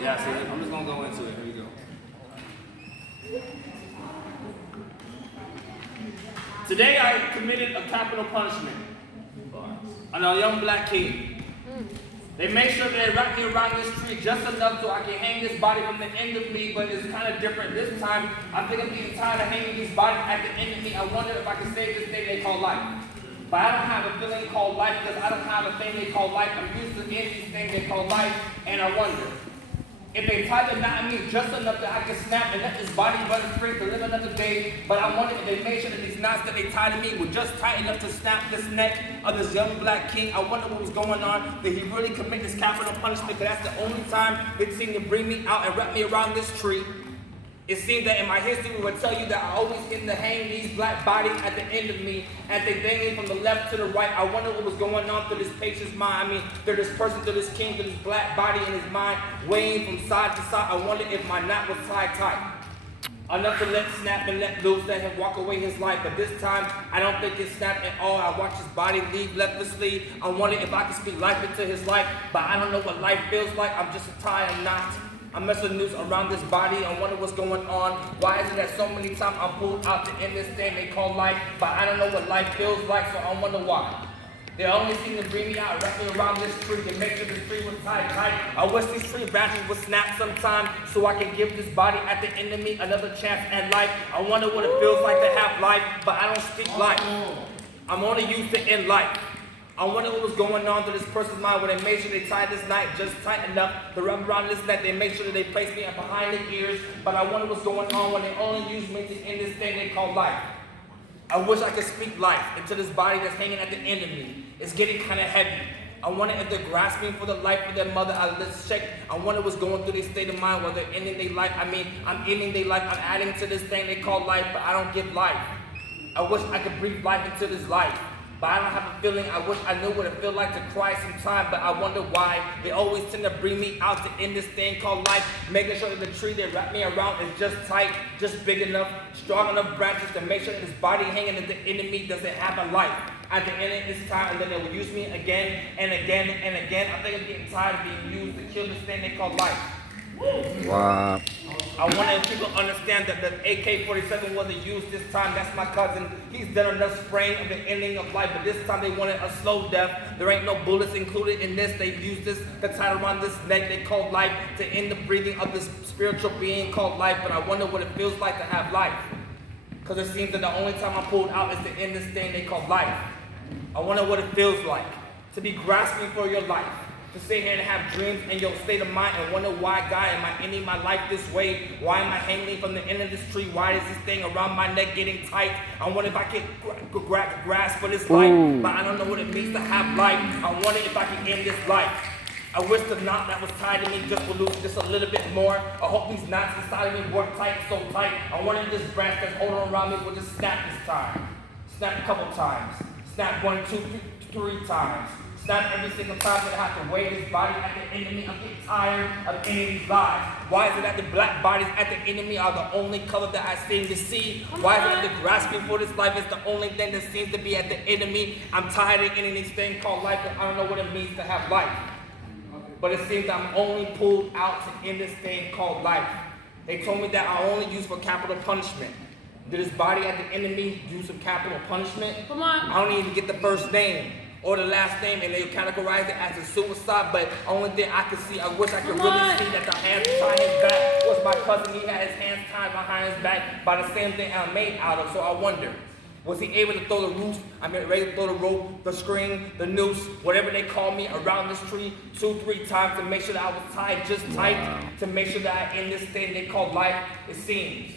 Yeah, see, I'm just gonna go into it. Here we go. Today I committed a capital punishment on a young black king. They made sure they wrapped me around this tree just enough so I can hang this body from the end of me, but it's kind of different this time. I think I'm getting tired of hanging these bodies at the end of me. I wonder if I can save this thing they call life. But I don't have a feeling called life because I don't have a thing they call life. I'm used to in these things they call life, and I wonder if they tied the knot in me just enough that I can snap and let this body run free to live another day. But I wonder if they made sure that these knots that they tied to me were just tight enough to snap this neck of this young black king. I wonder what was going on. Did he really commit this capital punishment? Because that's the only time they seem to bring me out and wrap me around this tree. It seems that in my history we would tell you that I always get to hang these black bodies at the end of me as they bang me from the left to the right. I wonder what was going on through this patient's mind. I mean, through this person, through this king, through this black body in his mind, weighing from side to side. I wonder if my knot was tied tight enough to let snap and let loose, let him walk away his life. But this time, I don't think it snapped at all. I watched his body leave leftlessly. I wonder if I could speak life into his life, but I don't know what life feels like. I'm just a tie and knot. I'm messing noose around this body. I wonder what's going on. Why is it that so many times I'm pulled out to end this thing they call life, but I don't know what life feels like, so I wonder why. They only seem to bring me out, wrap me around this tree to make sure this tree was tight. I wish these tree branches would snap sometime so I can give this body at the end of me another chance at life. I wonder what it feels like to have life, but I don't speak life. I'm only used to end life. I wonder what was going on through this person's mind when they made sure they tied this knot just tight enough to wrap around this neck. They make sure that they placed me behind the ears, but I wonder what's going on when they only use me to end this thing they call life. I wish I could speak life into this body that's hanging at the end of me. It's getting kind of heavy. I wonder if they're grasping for the life of their mother. Let's check. I wonder what's going through their state of mind, whether they're ending their life. I mean, I'm ending their life. I'm adding to this thing they call life, but I don't give life. I wish I could breathe life into this life. But I don't have a feeling. I wish I knew what it felt like to cry sometime, but I wonder why. They always tend to bring me out to end this thing called life, making sure that the tree they wrap me around is just tight, just big enough, strong enough branches to make sure that this body hanging at the end of me doesn't have a life. At the end of this time, and then they will use me again and again and again. I think I'm getting tired of being used to kill this thing they call life. Wow. I wonder if people understand that the AK-47 wasn't used this time. That's my cousin. He's done enough spraying of the ending of life, but this time they wanted a slow death. There ain't no bullets included in this. They used this to tie around this neck they call life to end the breathing of this spiritual being called life. But I wonder what it feels like to have life, because it seems that the only time I'm pulled out is to end this thing they call life. I wonder what it feels like to be grasping for your life, to sit here and have dreams in your state of mind and wonder why, God, am I ending my life this way? Why am I hanging from the end of this tree? Why is this thing around my neck getting tight? I wonder if I can grasp for this life, but I don't know what it means to have life. I wonder if I can end this life. I wish the knot that was tied to me just would lose just a little bit more. I hope these knots inside of me work tight, so tight. I wonder if this branch that's holding around me will just snap this time. Snap a couple times. Snap 1, 2, 3 times. Snap every single time that I have to weigh this body at the end of me. I'm getting tired of ending these lives. Why is it that the black bodies at the end of me are the only color that I seem to see? Why is it that the grasping for this life is the only thing that seems to be at the end of me? I'm tired of ending this thing called life, but I don't know what it means to have life. But it seems that I'm only pulled out to end this thing called life. They told me that I only use for capital punishment. Did this body at the end of me do some capital punishment? Come on. I don't even get the first name or the last name, and they categorize it as a suicide, but only thing I could see, I wish I could really see that the hands behind his back was my cousin. He had his hands tied behind his back by the same thing I'm made out of, so I wonder, was he able to throw the roof, ready to throw the rope, the string, the noose, whatever they call me, around this tree 2-3 times to make sure that I was tied just tight, to make sure that I end this thing they call life? It seems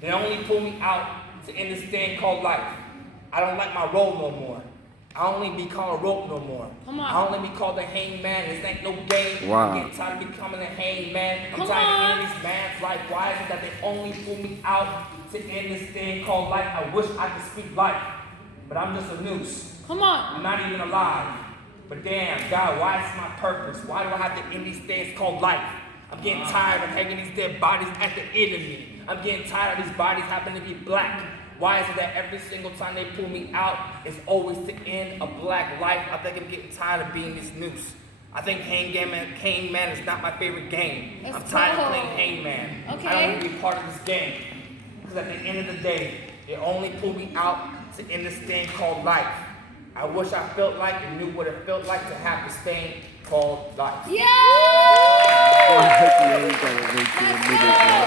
they only pull me out to end this thing called life. I don't like my role no more. I don't need to be called a rope no more. I don't need to be called the hangman. This ain't no game. Wow. I'm getting tired of becoming a hangman. I'm tired of ending this man's life. Why is it that they only pull me out to end this thing called life? I wish I could speak life, but I'm just a noose. Come on. I'm not even alive. But damn, God, why is my purpose? Why do I have to end these things called life? I'm getting tired of hanging these dead bodies at the end of me. I'm getting tired of these bodies happening to be black. Why is it that every single time they pull me out, it's always to end a black life? I think I'm getting tired of being this noose. I think Hangman is not my favorite game. Let's I'm tired go. of playing Hangman. Okay. I don't want to be a part of this game. Because at the end of the day, it only pulled me out to end this thing called life. I wish I felt like and knew what it felt like to have this thing called life. Yeah! Yeah, you gotta make it a minute.